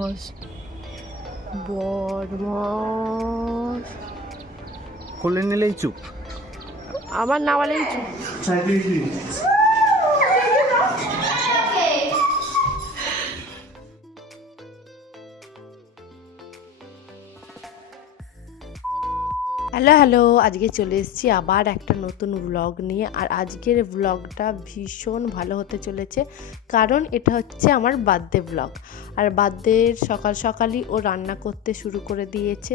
বদমাস বদমাস। খুলে নিলেই চুপ। আমার নামালেই চুপ। হ্যালো হ্যালো, আজকে চলে এসেছি আবার একটা নতুন ব্লগ নিয়ে। আর আজকের ব্লগটা ভীষণ ভালো হতে চলেছে, কারণ এটা হচ্ছে আমার বার্থডে ব্লগ আর বার্থডের সকাল সকালই ও রান্না করতে শুরু করে দিয়েছে।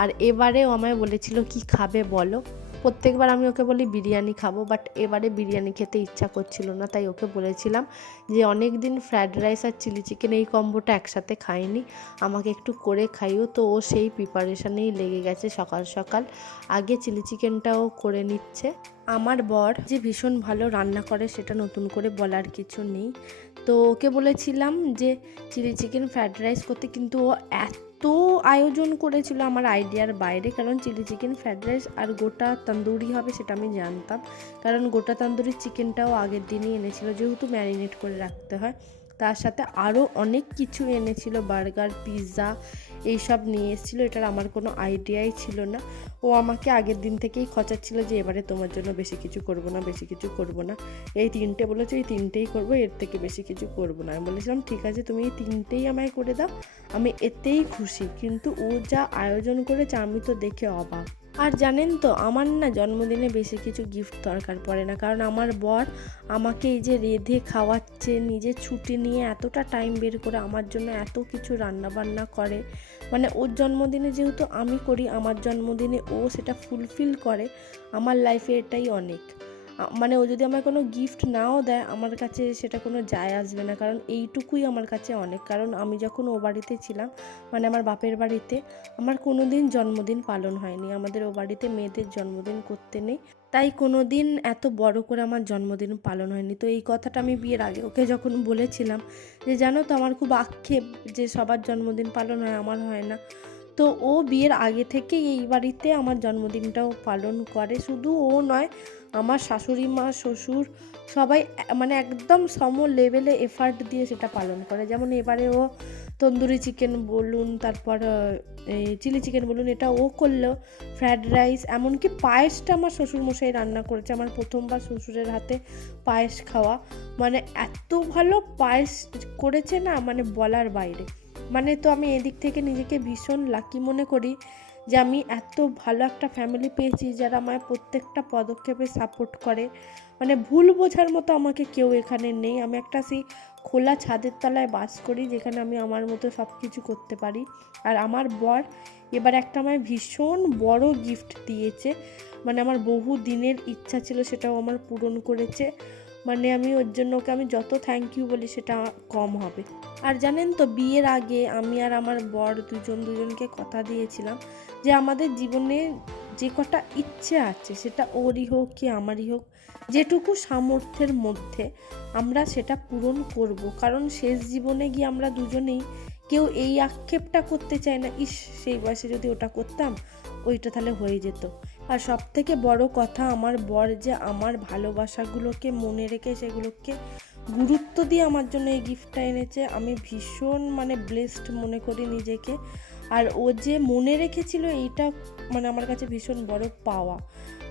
আর এবারেও আমায় বলেছিল, কি খাবে বলো? প্রত্যেকবার আমি ওকে বলি, বিরিয়ানি খাব। বাট এবারে বিরিয়ানি খেতে ইচ্ছা করছিল না, তাই ওকে বলেছিলাম যে, অনেক দিন ফ্রায়েড রাইস আর চিলি চিকেন এই কম্বোটা একসাথে খাইনি, আমাকে একটু করে খাইও। তো ও সেই প্রিপারেশানেই লেগে গেছে সকাল সকাল। আগে চিলি চিকেনটাও করে নিচ্ছে। আমার বর যে ভীষণ ভালো রান্না করে সেটা নতুন করে বলার কিছু নেই। তো ওকে বলেছিলাম যে চিলি চিকেন ফ্রায়েড রাইস করতে, কিন্তু ও এত আয়োজন করেছিল আমার আইডিয়ার বাইরে, কারণ চিলি চিকেন ফ্রায়েড রাইস আর গোটা তন্দুরি হবে সেটা আমি জানতাম। কারণ গোটা তন্দুরি চিকেনটাও আগের দিনই এনেছিল, যেহেতু ম্যারিনেট করে রাখতে হয়। তার সাথে আরও অনেক কিছু এনেছিল, বার্গার, পিৎজা এইসব নিয়ে এসেছিল, এটার আমার কোনো আইডিয়াই ছিল না। ও আমাকে আগের দিন থেকেই খচাচ্ছিল যে, এবারে তোমার জন্য বেশি কিছু করব না, বেশি কিছু করব না। এই তিনটে বলেছে, এই তিনটেই করব, এর থেকে বেশি কিছু করব না। আমি বলেছিলাম, ঠিক আছে, তুমি এই তিনটেই আমায় করে দাও, আমি এতেই খুশি। কিন্তু ও যা আয়োজন করেছে, আমি তো দেখে অবাক। আর জানেন তো, আমার না জন্মদিনে বেশি কিছু গিফট দরকার পড়ে না, কারণ আমার বর আমাকে এই যে রেঁধে খাওয়াচ্ছে, নিজে ছুটি নিয়ে এতটা টাইম বের করে আমার জন্য এত কিছু রান্না বান্না করে মানে ওর জন্মদিনে যেহেতু আমি করি, আমার জন্মদিনে ও সেটা ফুলফিল করে, আমার লাইফে এটাই অনেক। মানে ও যদি আমার কোনো গিফট নাও দেয়, আমার কাছে সেটা কোনো যায় আসবে না। কারণ এইটুকুই আমার কাছে অনেক। কারণ আমি যখন ও বাড়িতে ছিলাম মানে আমার বাপের বাড়িতে, আমার কোনো দিন জন্মদিন পালন হয়নি। আমাদের ও বাড়িতে মেয়েদের জন্মদিন করতে নেই। তাই কোনো দিন এত বড় করে আমার জন্মদিন পালন হয়নি। তো এই কথাটা আমি বিয়ের আগে ওকে যখন বলেছিলাম যে, জানো তো আমার খুব আক্ষেপ যে, সবার জন্মদিন পালন হয়, আমার হয় না। তো ও বিয়ের আগে থেকেই এই বাড়িতে আমার জন্মদিনটাও পালন করে। শুধু ও নয় আমার শাশুড়ি মা, শ্বশুর সবাই মানে একদম সম লেভেলে এফার্ট দিয়ে সেটা পালন করে। যেমন এবারে ও তন্দুরি চিকেন বলুন, তারপর চিলি চিকেন বলুন, এটা ও করল ফ্রায়েড রাইস এমনকি পায়েসটা আমার শ্বশুরমশাই রান্না করেছে। আমার প্রথমবার শ্বশুরের হাতে পায়েস খাওয়া। মানে এত ভালো পায়েস করেছে না মানে বলার বাইরে। মানে তো আমি এদিক থেকে নিজেকে ভীষণ লাকি মনে করি। যে আমি এত ভালো একটা ফ্যামিলি পেয়েছি যারা আমার প্রত্যেকটা পদক্ষেপে সাপোর্ট করে। মানে ভুল বোঝার মতো আমাকে কেউ এখানে নেই। আমি একটা সেই খোলা ছাদের তলায় বাস করি যেখানে আমি আমার মতো সব কিছু করতে পারি। আর আমার বর এবার একটা আমায় ভীষণ বড় গিফট দিয়েছে। মানে আমার বহু দিনের ইচ্ছা ছিল সেটাও আমার পূরণ করেছে। মানে আমি ওর জন্য ওকে আমি যত থ্যাংক ইউ বলি সেটা কম হবে। আর জানেন তো বিয়ের আগে আমি আর আমার বর দুজন দুজনকে কথা দিয়েছিলাম যে আমাদের জীবনে যে কটা ইচ্ছে আছে সেটা ওরই হোক কি আমারই হোক, যেটুকু সামর্থ্যের মধ্যে আমরা সেটা পূরণ করব। কারণ শেষ জীবনে গিয়ে আমরা দুজনেই কেউ এই আক্ষেপটা করতে চায় না, ইস সেই বয়সে যদি ওটা করতাম, ওইটা তাহলে হয়ে যেত। আর সব থেকে বড় কথা আমার বর যে আমার ভালোবাসাগুলোকে মনে রেখে সেগুলোকে গুরুত্ব দিয়ে আমার জন্য এই গিফটটা এনেছে। আমি ভীষণ মানে ব্লেসড মনে করি নিজেকে। আর ও যে মনে রেখেছিল এইটা মানে আমার কাছে ভীষণ বড় পাওয়া।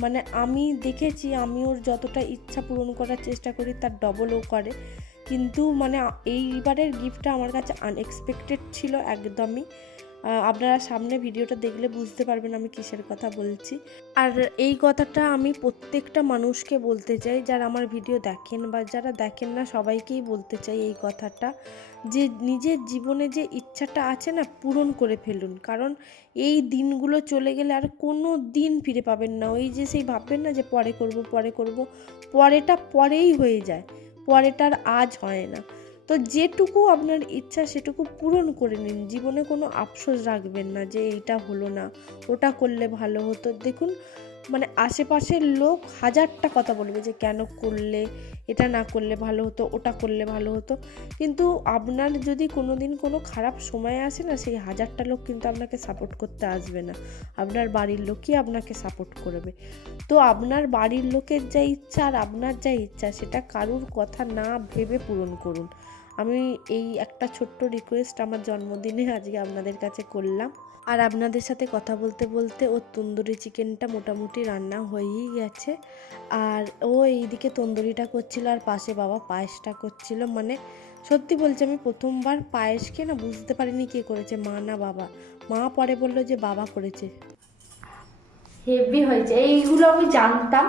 মানে আমি দেখেছি, আমি ওর যতটা ইচ্ছা পূরণ করার চেষ্টা করি তার ডবলও করে। কিন্তু মানে এইবারের গিফটটা আমার কাছে আনএক্সপেক্টেড ছিল একদমই। আপনারা সামনে ভিডিওটা দেখলে বুঝতে পারবেন আমি কিসের কথা বলছি। আর এই কথাটা আমি প্রত্যেকটা মানুষকে বলতে চাই, যারা আমার ভিডিও দেখেন বা যারা দেখেন না, সবাইকেই বলতে চাই এই কথাটা যে নিজের জীবনে যে ইচ্ছাটা আছে না, পূরণ করে ফেলুন। কারণ এই দিনগুলো চলে গেলে আর কোনো দিন ফিরে পাবেন না। ওই যে সেই ভাববেন না যে পরে করব পরে করব, পরেটা পরেই হয়ে যায়, পরেটার আজ হয় না। তো যেটুকু আপনার ইচ্ছা সেটুকু পূরণ করে নিন। জীবনে কোনো আফসোস রাখবেন না যে এইটা হলো না, ওটা করলে ভালো হতো। দেখুন মানে আশেপাশের লোক হাজারটা কথা বলবে যে কেন করলে, এটা না করলে ভালো হতো, ওটা করলে ভালো হতো। কিন্তু আপনার যদি কোনো দিন কোনো খারাপ সময় আসে না, সেই হাজারটা লোক কিন্তু আপনাকে সাপোর্ট করতে আসবে না। আপনার বাড়ির লোকই আপনাকে সাপোর্ট করবে। তো আপনার বাড়ির লোকের যা ইচ্ছা আর আপনার যা ইচ্ছা, সেটা কারুর কথা না ভেবে পূরণ করুন। আমি এই একটা ছোট্ট রিকোয়েস্ট আমার জন্মদিনে আজকে আপনাদের কাছে করলাম। আর আপনাদের সাথে কথা বলতে বলতে ওর তন্দুরি চিকেনটা মোটামুটি রান্না হয়েই গেছে। আর ও এইদিকে তন্দুরিটা করছিল আর পাশে বাবা পায়েসটা করছিল। মানে সত্যি বলছি আমি প্রথমবার পায়েসকে না বুঝতে পারিনি কে করেছে, মা না বাবা। মা পরে বলল যে বাবা করেছে। হেভি হয়েছে। এইগুলো আমি জানতাম।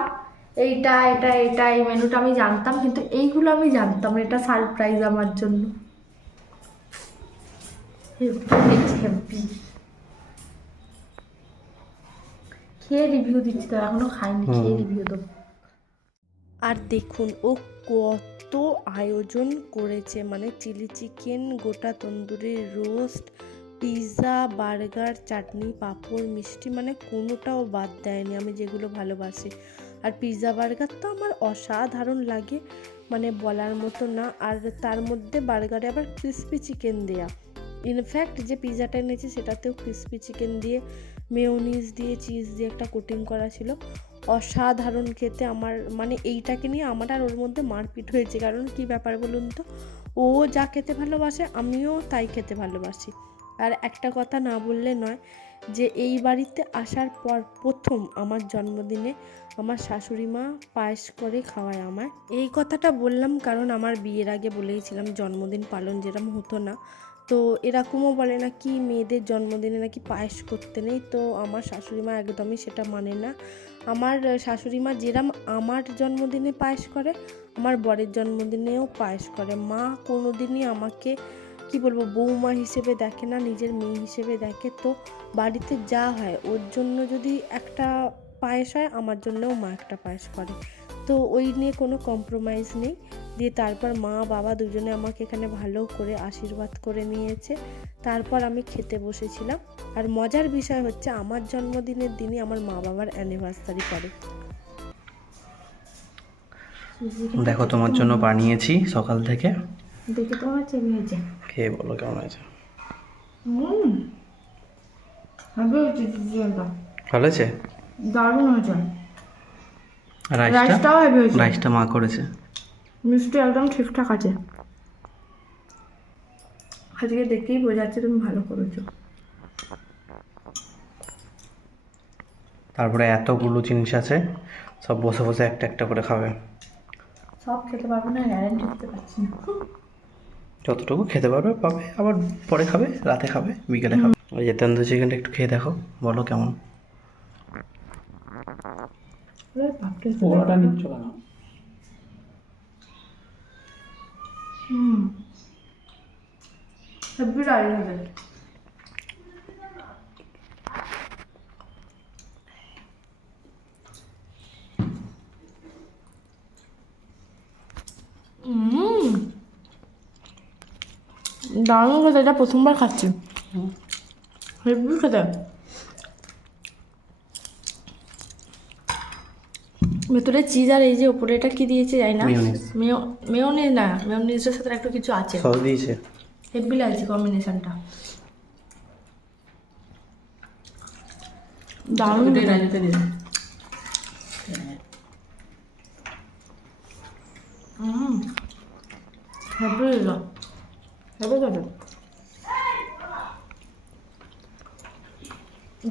এইটা এটা এটা এই মেনুটা আমি জানতাম কিন্তু এইগুলো আমি জানতাম এটা সারপ্রাইজ আমার জন্য। হেভি খেয়ে রিভিউ দিচ্ছি তো এখনও খাইনি খেয়ে রিভিউ দেবো। আর দেখুন ও কত আয়োজন করেছে মানে চিলি চিকেন গোটা tandoori roast pizza burger chutney papad মিষ্টি মানে কোনোটাও বাদ দেয়নি। আমি যেগুলো ভালোবাসি আর পিৎজা বার্গার তো আমার অসাধারণ লাগে মানে বলার মতো না। আর তার মধ্যে বার্গারে আবার ক্রিস্পি চিকেন দেয়া। ইনফ্যাক্ট যে পিৎজাটা এনেছি সেটাতেও ক্রিস্পি চিকেন দিয়ে মেয়োনিজ দিয়ে চিজ দিয়ে একটা কোটিং করা ছিল। অসাধারণ খেতে আমার মানে এইটাকে নিয়ে আমার আর ওর মধ্যে মারপিট হয়েছে। কারণ কি ব্যাপার বলুন তো? ও যা খেতে ভালোবাসে, আমিও তাই খেতে ভালোবাসি। আর একটা কথা না বললে নয় যে এই বাড়িতে আসার পর প্রথম আমার জন্মদিনে আমার শাশুড়ি মা পায়েস করে খাওয়ায় আমায়। এই কথাটা বললাম কারণ আমার বিয়ের আগে বলেইছিলাম জন্মদিন পালন যেরকম হতো না। তো এরকমও বলে না কি মেয়েদের জন্মদিনে নাকি পায়েস করতে নেই। তো আমার শাশুড়ি মা একদমই সেটা মানে না। আমার শাশুড়ি মা যেরম আমার জন্মদিনে পায়েস করে, আমার বরের জন্মদিনেও পায়েস করে। মা কোনো দিনই আমাকে কি বলব, বৌমা হিসেবে দেখে না, নিজের মেয়ে হিসেবে দেখে। তো বাড়িতে যা হয়, ওর জন্য যদি একটা পায়েস হয়, আমার জন্যও মা একটা পায়েস করে। তো ওই নিয়ে কোনো কম্প্রোমাইজ নেই। দিয়ে তারপর মা, বাবা দুজনে আমাকে এখানে ভালো করে আশীর্বাদ করে নিয়েছে। তারপর আমি খেতে বসেছিলাম। আর মজার বিষয় হচ্ছে, আমার জন্মদিনের দিনই আমার মা বাবার অ্যানিভার্সারি পড়ে। দেখো তোমার জন্য বানিয়েছি সকাল থেকে। দেখে আমার চেঞ্জ হয়েছে। খেয়ে বলো কেমন হয়েছে? ভালো হয়েছে দারুণ হয়েছে। রাইসটাও হেভি হয়েছে। রাইসটা মা করেছে। মিষ্টি একদম ঠিকঠাক আছে। আজকে দেখেই বোঝা যাচ্ছে তুমি ভালো করেছ। তারপরে এতগুলো জিনিস আছে সব বসে বসে একটা একটা করে খাবে। সব খেতে পারব না গ্যারেন্টি দিতে পারছি না। যতটুকু খেতে পারবে পাবে আবার পরে খাবে রাতে খাবে বিকেলে খাবে। ওই যে তন্দুরি চিকেনটা একটু খেয়ে দেখো বলো কেমন? পোড়াটা নিচ্ছ কেন? হুম। রাইস হবে হুম দারুণ খেতে এটা প্রথমবার খাচ্ছি। হেভি খেতে? ভেতরে চিজ আর এই যে ওপরে এটা কি দিয়েছে জানি না মেয়নিজ না মেয়নিজের সাথে একটু কিছু আছে। সস দিয়েছে। হেভি লাগছে কম্বিনেশনটা দারুণ হুম। হেভি এলো হেভি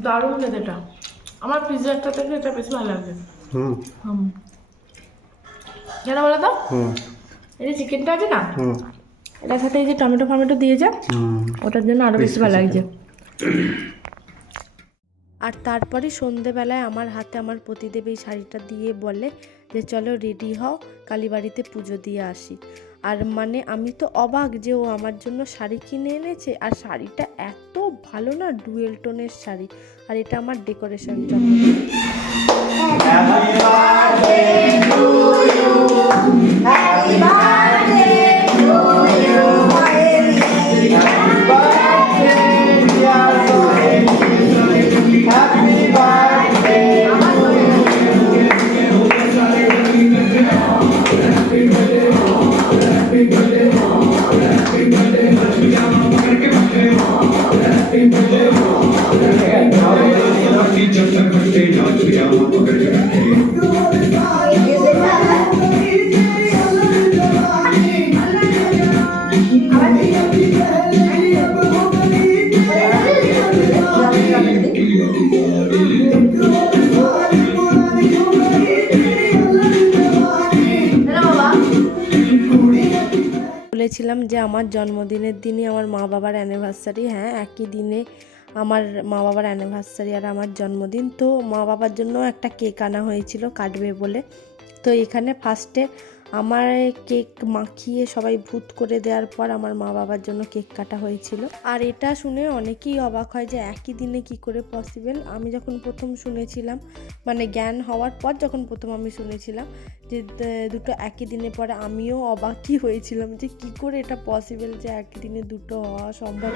দারুণ খেতে এটা। আমার পিৎজাটা থেকে এটা বেশি ভালো লাগে। হুম। হুম। কেন বলো তো? হুম। এই যে চিকেনটা আছে না? হুম। এটার সাথে এই যে টমেটো ফমেটো দিয়েছে হুম। ওটার জন্য আরও বেশি ভালো লাগছে। আর তারপরে সন্ধেবেলায় আমার হাতে আমার প্রতিদেব এই শাড়িটা দিয়ে বলে যে চলো রেডি হও কালীবাড়িতে পুজো দিয়ে আসি। আর মানে আমি তো অবাক যে ও আমার জন্য শাড়ি কিনে এনেছে। আর শাড়িটা এত ভালো না ডুয়েল টোনের শাড়ি। আর এটা আমার ডেকোরেশন চকলেট বলেছিলাম যে আমার জন্মদিনের দিনে আমার মা বাবার অ্যানিভার্সারি হ্যাঁ একই দিনে আমার মা বাবার অ্যানিভার্সারি আর আমার জন্মদিন। তো মা বাবার জন্য একটা কেক আনা হয়েছিল কাটবে বলে। তো এখানে ফার্স্টে আমার কেক মাখিয়ে সবাই ভূত করে দেওয়ার পর আমার মা বাবার জন্য কেক কাটা হয়েছিল আর এটা শুনে অনেকেই অবাক হয় যে একই দিনে কি করে পসিবল আমি যখন প্রথম শুনেছিলাম মানে জ্ঞান হওয়ার পর যখন প্রথম আমি শুনেছিলাম যে দুটো একই দিনে পরে আমিও অবাকই হয়েছিলাম যে কি করে এটা পসিবল যে একই দিনে দুটো হওয়া সম্ভব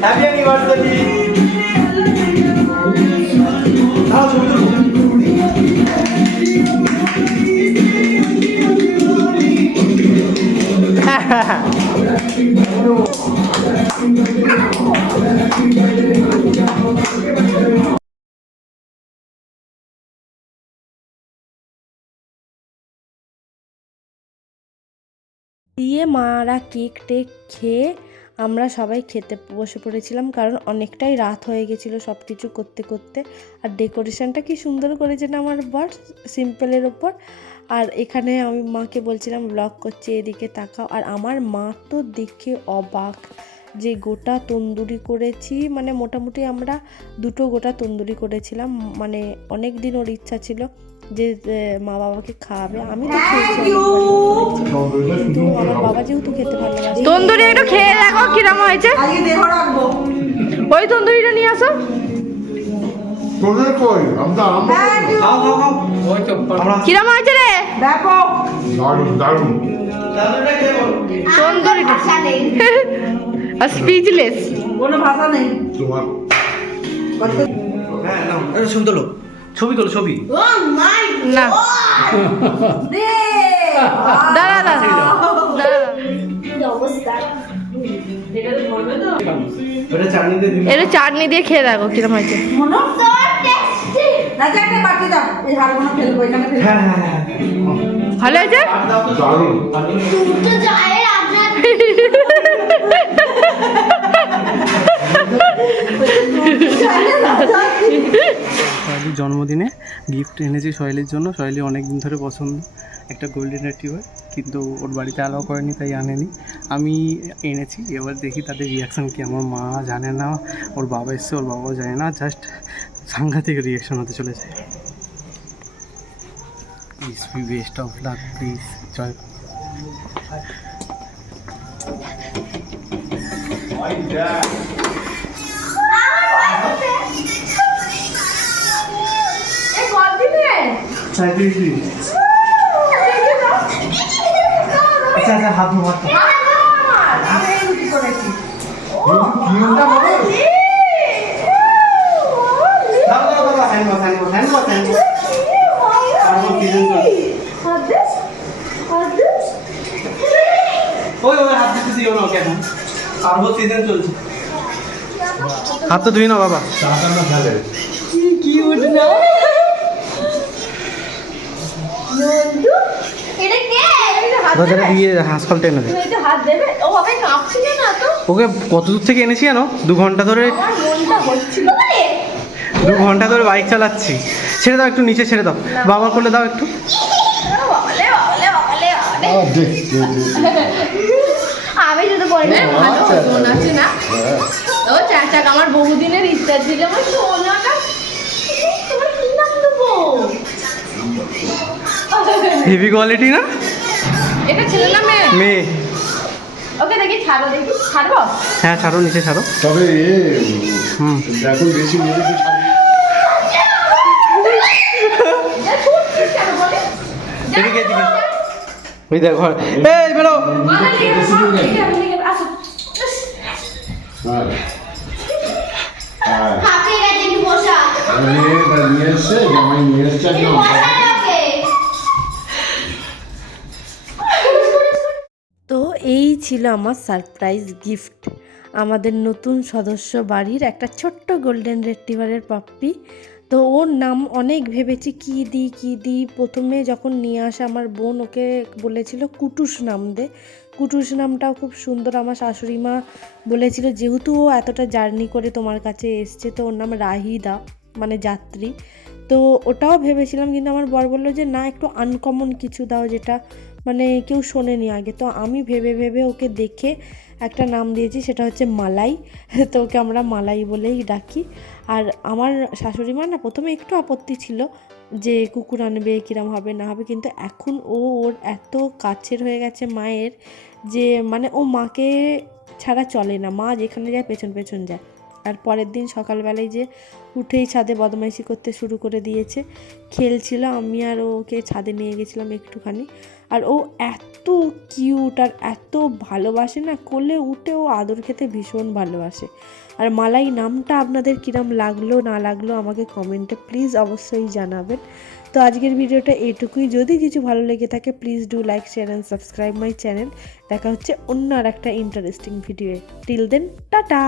হ্যাপি অ্যানিভার্সারি দিয়ে মারা কেক টেক খেয়ে আমরা সবাই খেতে বসে পড়েছিলাম কারণ অনেকটাই রাত হয়ে গেছিল সব কিছু করতে করতে। আর ডেকোরেশনটা কি সুন্দর করেছে না আমার বর, সিম্পলের ওপর। আর এখানে আমি মাকে বলছিলাম, ব্লগ করছি, এদিকে তাকাও। আর আমার মা তো দেখে অবাক যে গোটা তন্দুরি করেছি। মানে মোটামুটি আমরা দুটো গোটা তন্দুরি করেছিলাম। মানে অনেক দিন ওর ইচ্ছা ছিল যে মা বাবাকে খাওয়াবে আমি তো খেয়েছি। কিন্তু আমার বাবা যেহেতু খেতে ভালোবাসে। তন্দুরি একটু খেয়ে দেখো কিরম হয়েছে। ওই তন্দুরিটা নিয়ে আসো। আমরা কিরম হয়েছে রে? তন্দুরিটা। আর স্পিচলেস কোনো ভাষা নেই। তোমার হ্যাঁ নাও। এটা ছবি তোলো ছবি। না। দাঁড়া দাঁড়া। দিন একটু চাটনি দিয়ে খেয়ে দেখো কিরম হয়েছে। মনো? রাজা জন্মদিনে গিফট এনেছি সহেলির জন্য। সহেলি অনেক দিন ধরে পছন্দ। একটা গোল্ডেন রেট্রিভার কিন্তু ওর বাড়িতে অ্যালাউ করেনি, তাই আনেনি। আমি এনেছি, এবার দেখি তাদের রিয়াকশান কি। আমার মা জানে না, ওর বাবা এসছে, ওর বাবাও জানে না জাস্ট সাংঘাতিক রিয়াকশান হতে চলেছে। Be best of luck please Joy আচ্ছা আচ্ছা হাত ধো হাত ধো। দাও দাও দাও hand wash hand wash hand wash hand wash তারপর সিজন ওই ওই হাত দিতে দিও না কেন সিজন চলছে। হাত তো ধুই না বাবা বাজারে দিয়ে হাসপাতাল টেনে দে। হাত দেবে? ও হবে কাঁপছিল না তো। ওকে কত দূর থেকে এনেছি জানো? দু ঘণ্টা ধরে আমার মনটা হচ্ছিল মানে। দু ঘণ্টা ধরে বাইক চালাচ্ছি। ছেড়ে দাও একটু নিচে ছেড়ে দাও। বাবা করলে দাও একটু। আমি যদি বলি না ভালো মনে না। ও চাচাক আমার বহুদিনের ইচ্ছা ছিল আমার সোনাটা হেভি কোয়ালিটি না? এটা ছেলে না মেয়ে? মেয়ে। ওকে দেখি ছাড়ো দেখি। ছাড়বো হ্যাঁ ছাড়ো নিচে ছাড়ো। তবে এ হুম। এখন বেশি বলে এদিকে এদিকে। ওই দেখ এই বেরো। মানে হ্যাঁ হ্যাঁ হাতে গেছে বসা। আমি নিয়ে এসছে জামাই নিয়ে এসছে একদম বসা যাবে তো এই ছিল আমার সারপ্রাইজ গিফট আমাদের নতুন সদস্য বাড়ির একটা ছোট্ট গোল্ডেন রেট্রিভারের পাপ্পি তো ওর নাম অনেক ভেবেছি, কী দিই কী দিই প্রথমে যখন নিয়ে আসা আমার বোন ওকে বলেছিল কুটুস নাম দে। কুটুস নামটাও খুব সুন্দর। আমার শাশুড়ি মা বলেছিল, যেহেতু ও এতটা জার্নি করে তোমার কাছে এসছে, তো ওর নাম রাহিদা মানে যাত্রী। তো ওটাও ভেবেছিলাম, কিন্তু আমার বর বলল যে, না, একটু আনকমন কিছু দাও যেটা মানে কেউ শোনেনি আগে। তো আমি ভেবে ভেবে ওকে দেখে একটা নাম দিয়েছি, সেটা হচ্ছে মালাই। তো ওকে আমরা মালাই বলেই ডাকি। আর আমার শাশুড়ি মা না, প্রথমে একটু আপত্তি ছিল যে কুকুর আনবে, কিরম হবে, না হবে। কিন্তু এখন ও ওর এত কাছের হয়ে গেছে মায়ের যে মানে ও মাকে ছাড়া চলে না। মা যেখানে যায়, পেছন পেছন যায়। আর পরের দিন সকালবেলায় যে উঠেই ছাদে বদমাইশি করতে শুরু করে দিয়েছে, খেলছিল। আমি আর ওকে ছাদে নিয়ে গেছিলাম একটুখানি। আর ও এত কিউট আর এত ভালোবাসে না, কোলে উঠে ও আদর খেতে ভীষণ ভালোবাসে। আর মালাই, নামটা আপনাদের কিরম লাগল, না লাগল আমাকে কমেন্টে প্লিজ অবশ্যই জানাবেন। তো আজকের ভিডিওটা এটুকুই। যদি কিছু ভালো লেগে থাকে please do like share and subscribe my channel দেখা হচ্ছে অন্য আর একটা interesting video till then tata